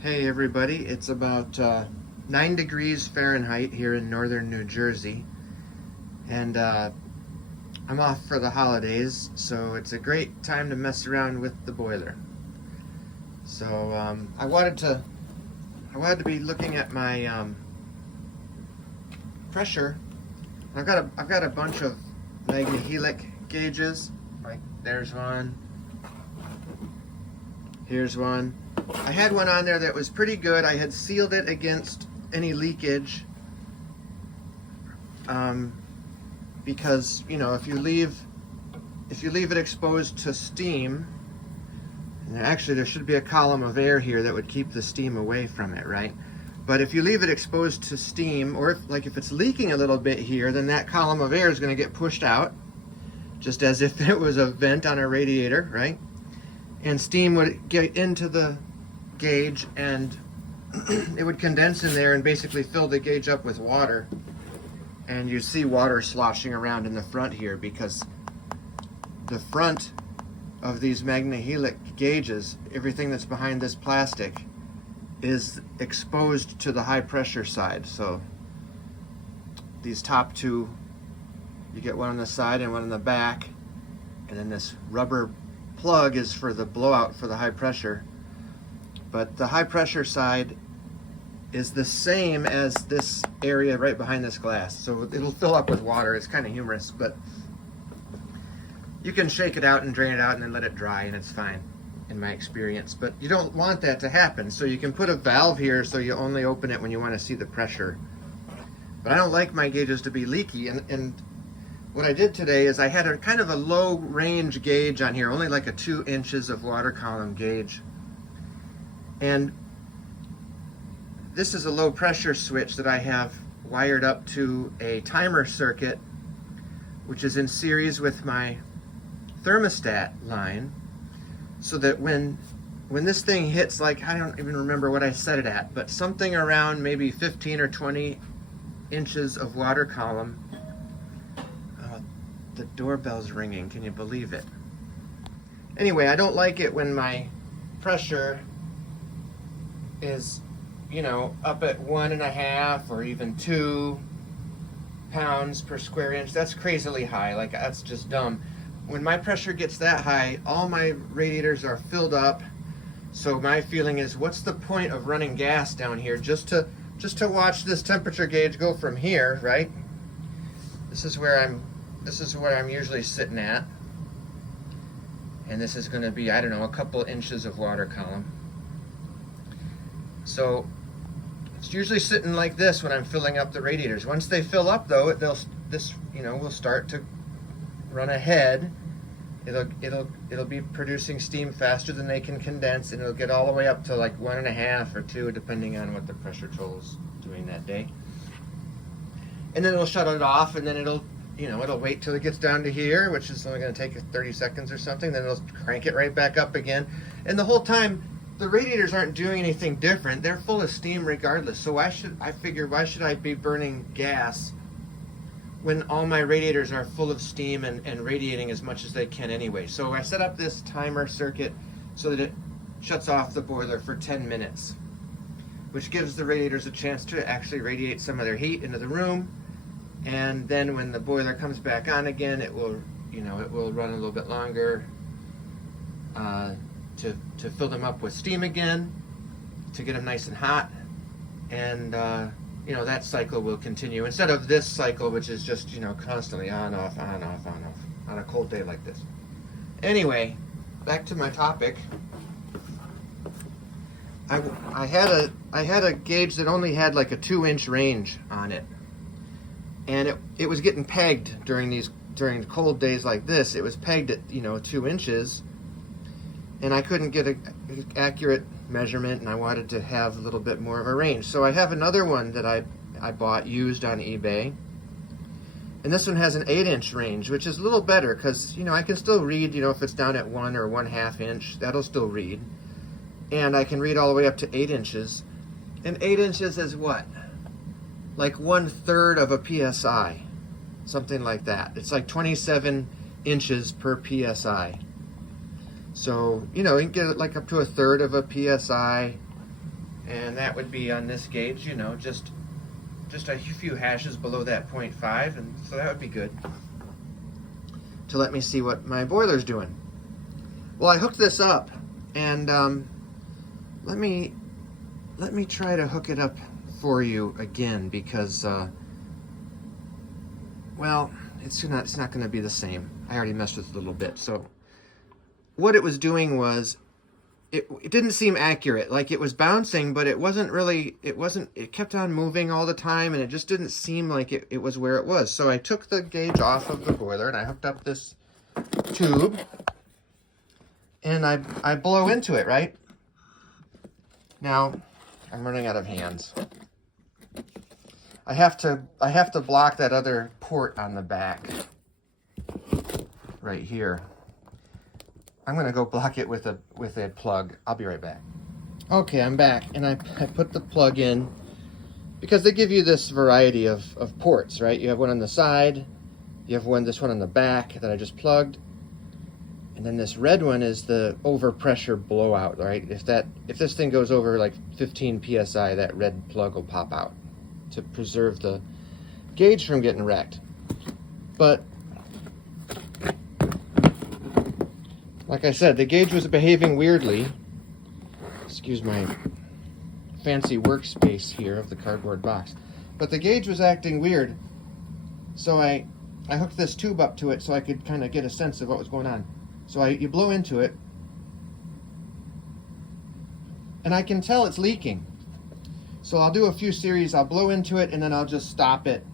Hey everybody, it's about 9 degrees Fahrenheit here in northern New Jersey, and I'm off for the holidays, so it's a great time to mess around with the boiler. So I wanted to be looking at my pressure. I've got a bunch of Magnahelic gauges. Like there's one, here's one. I had one on there that was pretty good. I had sealed it against any leakage because if you leave it exposed to steam, and actually there should be a column of air here that would keep the steam away from it, right? But if you leave it exposed to steam, or if it's leaking a little bit here, then that column of air is going to get pushed out, just as if it was a vent on a radiator, right? And steam would get into the gauge and it would condense in there and basically fill the gauge up with water, and you see water sloshing around in the front here because the front of these Magnahelic gauges, everything that's behind this plastic, is exposed to the high pressure side. So these top two, you get one on the side and one on the back, and then this rubber plug is for the blowout for the high pressure. But the high pressure side is the same as this area right behind this glass. So it'll fill up with water. It's kind of humorous, but you can shake it out and drain it out and then let it dry, and it's fine in my experience. But you don't want that to happen. So you can put a valve here so you only open it when you want to see the pressure. But I don't like my gauges to be leaky, and what I did today is I had a kind of a low range gauge on here, only like a 2 inches of water column gauge. And this is a low pressure switch that I have wired up to a timer circuit, which is in series with my thermostat line, so that when this thing hits, like, I don't even remember what I set it at, but something around maybe 15 or 20 inches of water column. The doorbell's ringing, can you believe it? Anyway, I don't like it when my pressure is, up at 1.5 or even 2 pounds per square inch. That's crazily high. Like, that's just dumb. When my pressure gets that high, all my radiators are filled up. So my feeling is, what's the point of running gas down here just to watch this temperature gauge go from here, right? This is where I'm usually sitting at. And this is going to be, I don't know, a couple inches of water column. So it's usually sitting like this when I'm filling up the radiators. Once they fill up, though, will start to run ahead. It'll be producing steam faster than they can condense, and it'll get all the way up to like 1.5 or 2, depending on what the pressure control's doing that day. And then it'll shut it off, and then it'll wait till it gets down to here, which is only going to take 30 seconds or something. Then it'll crank it right back up again. And the whole time, the radiators aren't doing anything different. They're full of steam regardless. So why should I be burning gas when all my radiators are full of steam and radiating as much as they can anyway? So I set up this timer circuit so that it shuts off the boiler for 10 minutes, which gives the radiators a chance to actually radiate some of their heat into the room. And then when the boiler comes back on again, it will run a little bit longer to fill them up with steam again, to get them nice and hot. And that cycle will continue instead of this cycle, which is just constantly on, off, on, off, on, off on a cold day like this. Anyway, back to my topic. I had a gauge that only had like a 2-inch range on it, and it was getting pegged during cold days like this. It was pegged at 2 inches, and I couldn't get an accurate measurement, and I wanted to have a little bit more of a range. So I have another one that I bought used on eBay, and this one has an 8-inch range, which is a little better because I can still read, if it's down at 1 or 1/2 inch, that'll still read, and I can read all the way up to 8 inches. And 8 inches is what? Like 1/3 of a PSI, something like that. It's like 27 inches per PSI. So, you can get it like up to 1/3 of a PSI, And that would be on this gauge, you know, just a few hashes below that 0.5, and so that would be good to let me see what my boiler's doing. Well, I hooked this up, and let me try to hook it up for you again, because well, it's not going to be the same. I already messed with it a little bit. So what it was doing was, it didn't seem accurate. Like, it was bouncing, but it wasn't really, it kept on moving all the time, and it just didn't seem like it was where it was. So I took the gauge off of the boiler, and I hooked up this tube, and I blow into it, right? Now, I'm running out of hands. I have to block that other port on the back right here. I'm gonna go block it with a plug. I'll be right back. Okay, I'm back, and I put the plug in, because they give you this variety of ports, right? You have one on the side, you have this one on the back that I just plugged, and then this red one is the overpressure blowout, right? If this thing goes over like 15 psi, that red plug will pop out to preserve the gauge from getting wrecked. But like I said, the gauge was behaving weirdly. Excuse my fancy workspace here of the cardboard box. But the gauge was acting weird. So I hooked this tube up to it so I could kind of get a sense of what was going on. So you blow into it, and I can tell it's leaking. So I'll do a few series, I'll blow into it, and then I'll just stop it,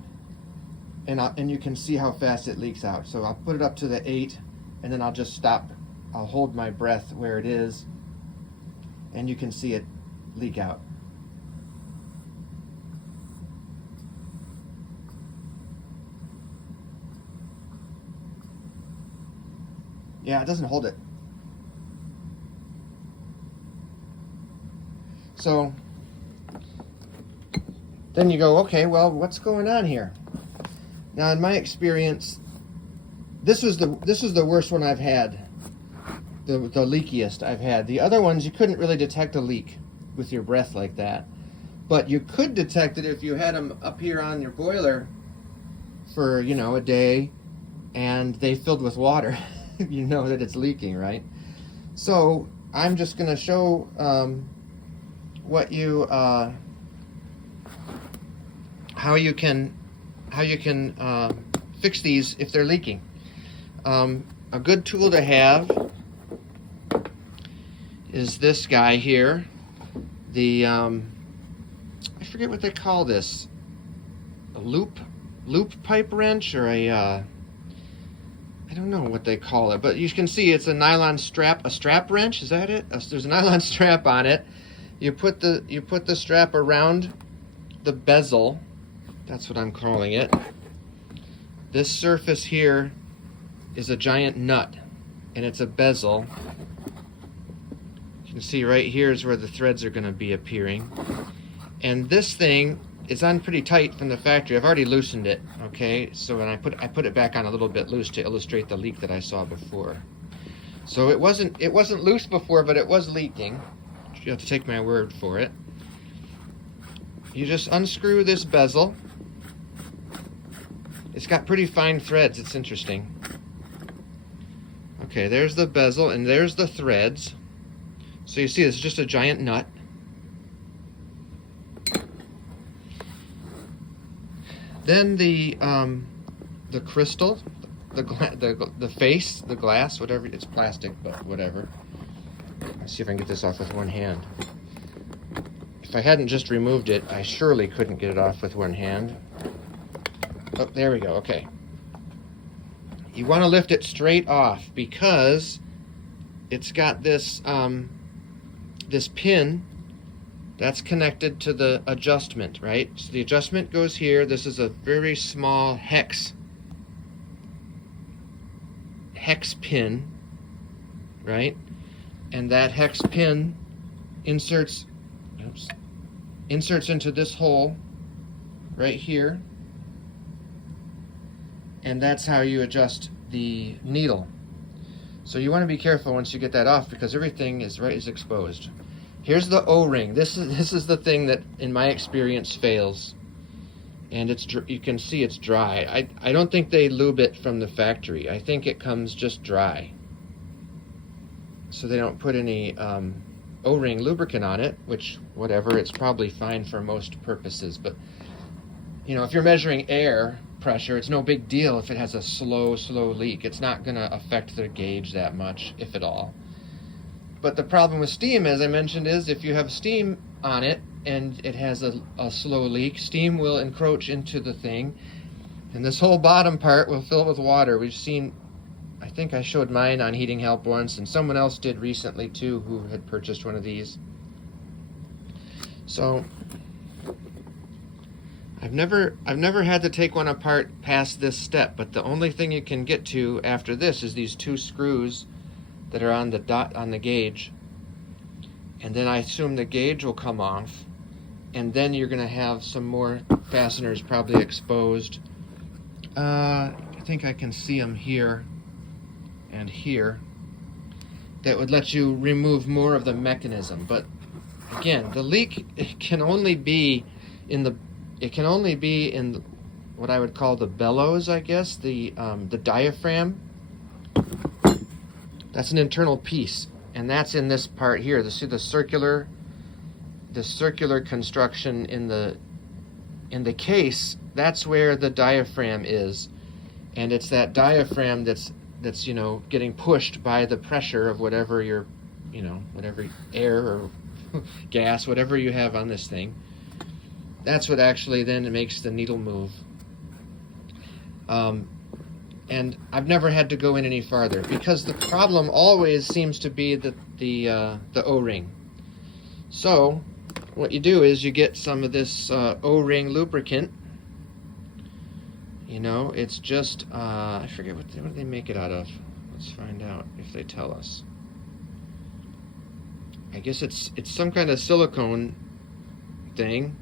and you can see how fast it leaks out. So I'll put it up to the 8, and then I'll just stop. I'll hold my breath where it is, and you can see it leak out. Yeah, it doesn't hold it. So then you go, okay, well, what's going on here? Now, in my experience, this was the worst one I've had. The leakiest I've had. The other ones, you couldn't really detect a leak with your breath like that. But you could detect it if you had them up here on your boiler for, you know, a day, and they filled with water. You know that it's leaking, right? So I'm just going to show what you how you can fix these if they're leaking. A good tool to have is this guy here, the I forget what they call this, a loop pipe wrench, or a I don't know what they call it, but you can see it's a nylon strap, a strap wrench. Is that it? There's a nylon strap on it. You put the strap around the bezel. That's what I'm calling it. This surface here is a giant nut, and it's a bezel. You can see right here is where the threads are going to be appearing. And this thing is on pretty tight from the factory. I've already loosened it, okay? So when I put it back on a little bit loose to illustrate the leak that I saw before. So it wasn't loose before, but it was leaking. You have to take my word for it. You just unscrew this bezel. It's got pretty fine threads. It's interesting. Okay, there's the bezel, and there's the threads. So you see, it's just a giant nut. Then the crystal, the face, the glass, whatever, it's plastic, but whatever. Let's see if I can get this off with one hand. If I hadn't just removed it, I surely couldn't get it off with one hand. Oh, there we go, okay. You want to lift it straight off because it's got this, this pin that's connected to the adjustment, right? So the adjustment goes here. This is a very small hex pin, right? And that hex pin inserts into this hole right here. And that's how you adjust the needle. So you want to be careful once you get that off, because everything is exposed. Here's the O-ring. This is the thing that, in my experience, fails. And you can see it's dry. I don't think they lube it from the factory. I think it comes just dry. So they don't put any O-ring lubricant on it, which, whatever, it's probably fine for most purposes. But, you know, if you're measuring air pressure, it's no big deal if it has a slow leak. It's not going to affect the gauge that much, if at all. But the problem with steam, as I mentioned, is if you have steam on it and it has a slow leak, steam will encroach into the thing, and this whole bottom part will fill with water. We've seen, I think I showed mine on Heating Help once, and someone else did recently too who had purchased one of these. So I've never had to take one apart past this step, but the only thing you can get to after this is these two screws that are on the dot on the gauge, and then I assume the gauge will come off, and then you're going to have some more fasteners probably exposed. I think I can see them here and here. That would let you remove more of the mechanism. But again, the leak can only be in what I would call the bellows, I guess, the diaphragm. That's an internal piece, and that's in this part here. See the circular construction in the case. That's where the diaphragm is, and it's that diaphragm that's you know, getting pushed by the pressure of whatever whatever air or gas, whatever you have on this thing. That's what actually then makes the needle move. And I've never had to go in any farther because the problem always seems to be the O-ring. So what you do is you get some of this O-ring lubricant. You know, it's just I forget what do they make it out of. Let's find out if they tell us. I guess it's some kind of silicone thing,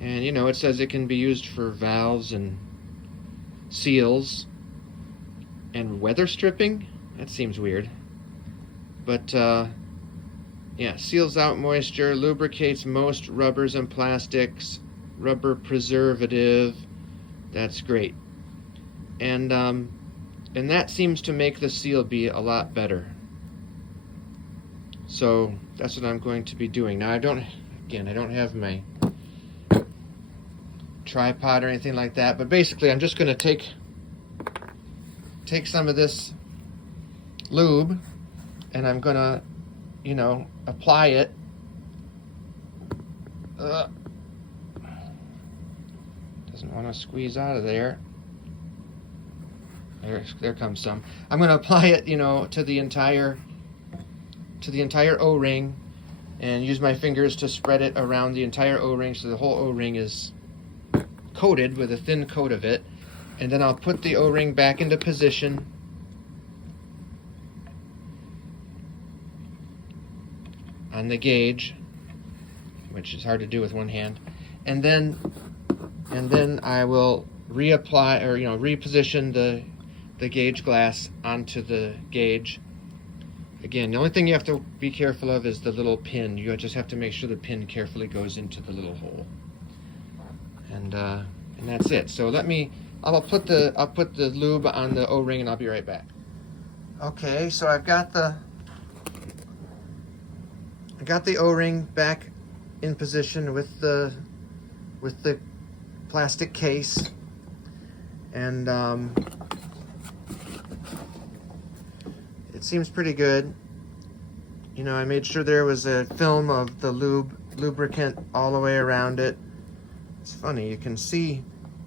and you know, it says it can be used for valves and seals and weather stripping. That seems weird, but yeah, seals out moisture, lubricates most rubbers and plastics, rubber preservative. That's great, and that seems to make the seal be a lot better. So that's what I'm going to be doing. Now I don't have my tripod or anything like that, but basically I'm just going to take some of this lube, and I'm going to, you know, apply it. Doesn't want to squeeze out of there. There comes some. I'm going to apply it, you know, to the entire O-ring, and use my fingers to spread it around the entire O-ring so the whole O-ring is coated with a thin coat of it. And then I'll put the O-ring back into position. On the gauge, which is hard to do with one hand. And then I will reapply, or you know, reposition the gauge glass onto the gauge. Again, the only thing you have to be careful of is the little pin. You just have to make sure the pin carefully goes into the little hole. And that's it. So I'll put the lube on the O-ring, and I'll be right back. Okay, so I got the O-ring back in position with the plastic case, and it seems pretty good. You know, I made sure there was a film of the lubricant all the way around it. It's funny, you can see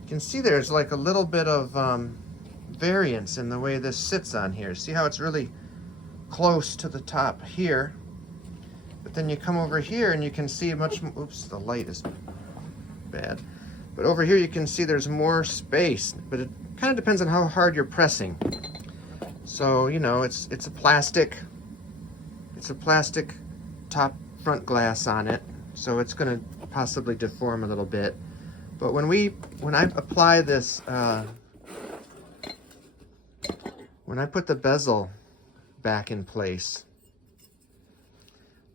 there's like a little bit of variance in the way this sits on here. See how it's really close to the top here, but then you come over here and you can see much more. Oops, the light is bad. But over here you can see there's more space, but it kind of depends on how hard you're pressing. So, you know, it's a plastic top front glass on it, so it's going to possibly deform a little bit. But when I apply this, when I put the bezel back in place,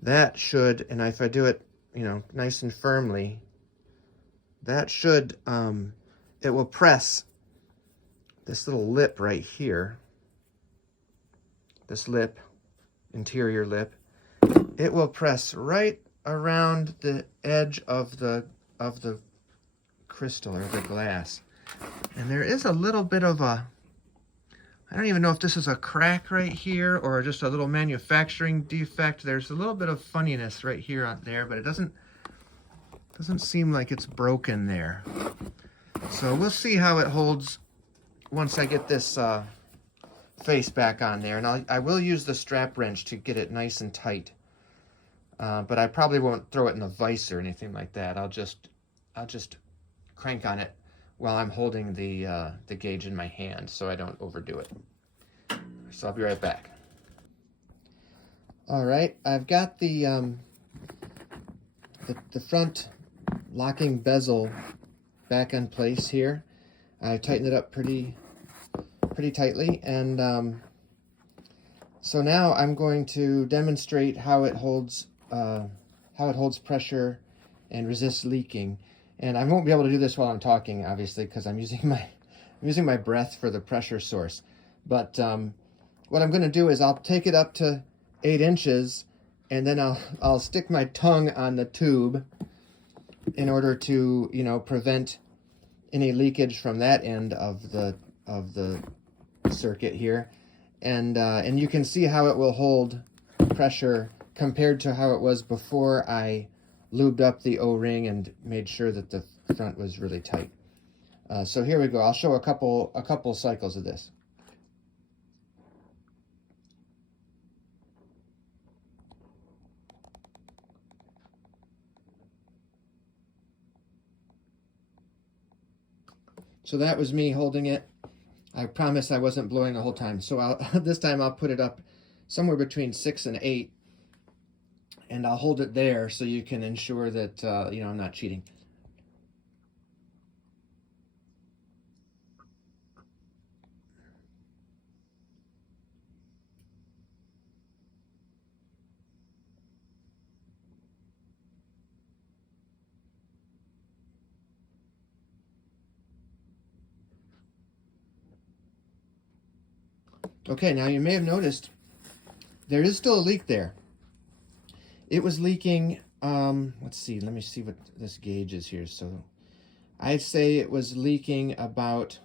that should, and if I do it, you know, nice and firmly, that should, it will press this little lip right here, this lip, interior lip, it will press right around the edge of the crystal or the glass. And there is a little bit of a, I don't even know if this is a crack right here or just a little manufacturing defect. There's a little bit of funniness right here on there, but it doesn't seem like it's broken there. So we'll see how it holds once I get this face back on there. And I will use the strap wrench to get it nice and tight. But I probably won't throw it in a vise or anything like that. I'll just crank on it while I'm holding the gauge in my hand so I don't overdo it. So I'll be right back. All right, I've got the front locking bezel back in place here. I tightened it up pretty tightly, and so now I'm going to demonstrate how it holds pressure and resists leaking. And I won't be able to do this while I'm talking, obviously, because I'm using my breath for the pressure source. But what I'm going to do is I'll take it up to 8 inches, and then I'll stick my tongue on the tube in order to, you know, prevent any leakage from that end of the circuit here. And you can see how it will hold pressure compared to how it was before I lubed up the O-ring and made sure that the front was really tight. So here we go. I'll show a couple cycles of this. So that was me holding it. I promise I wasn't blowing the whole time. So this time I'll put it up somewhere between 6 and 8. And I'll hold it there so you can ensure that, you know, I'm not cheating. Okay, now you may have noticed there is still a leak there. It was leaking, let's see, let me see what this gauge is here. So I'd say it was leaking about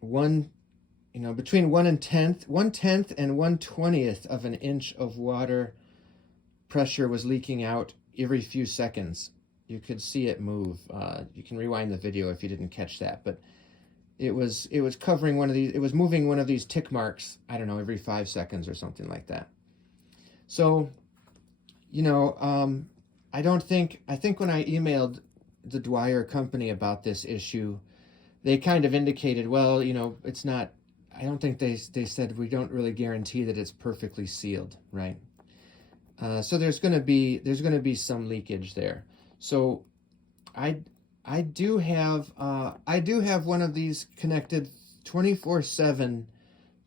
between 1/10 and 1/20th of an inch of water pressure was leaking out every few seconds. You could see it move. You can rewind the video if you didn't catch that, but it was covering one of these, it was moving one of these tick marks, I don't know, every 5 seconds or something like that. So, you know, I think when I emailed the Dwyer company about this issue, they kind of indicated, well, you know, it's not, I don't think they said we don't really guarantee that it's perfectly sealed, right? So there's going to be some leakage there. So I do have one of these connected 24/7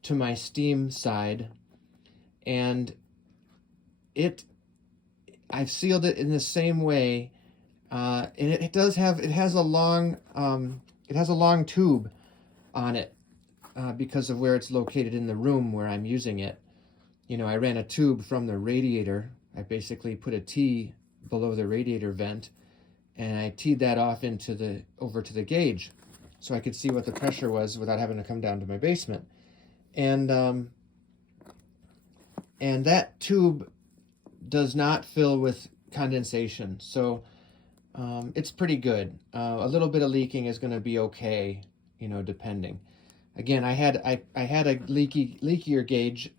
to my Steam side, and I've sealed it in the same way, and it has a long tube on it because of where it's located in the room where I'm using it. You know, I ran a tube from the radiator. I basically put a T below the radiator vent, and I teed that off over to the gauge, so I could see what the pressure was without having to come down to my basement. And that tube does not fill with condensation, so it's pretty good. A little bit of leaking is going to be okay, you know, depending. Again, I had a leakier gauge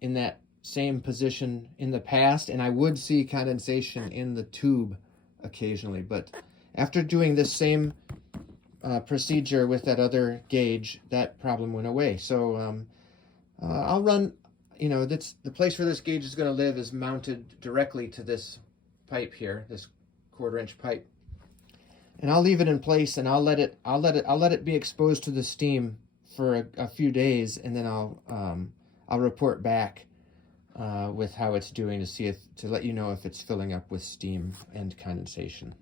in that same position in the past, and I would see condensation in the tube occasionally, but after doing this same procedure with that other gauge, that problem went away. So I'll run, you know, the place where this gauge is going to live is mounted directly to this pipe here, this 1/4-inch pipe, and I'll leave it in place, and I'll let it be exposed to the steam for a few days, and then I'll report back with how it's doing to see if, to let you know if it's filling up with steam and condensation.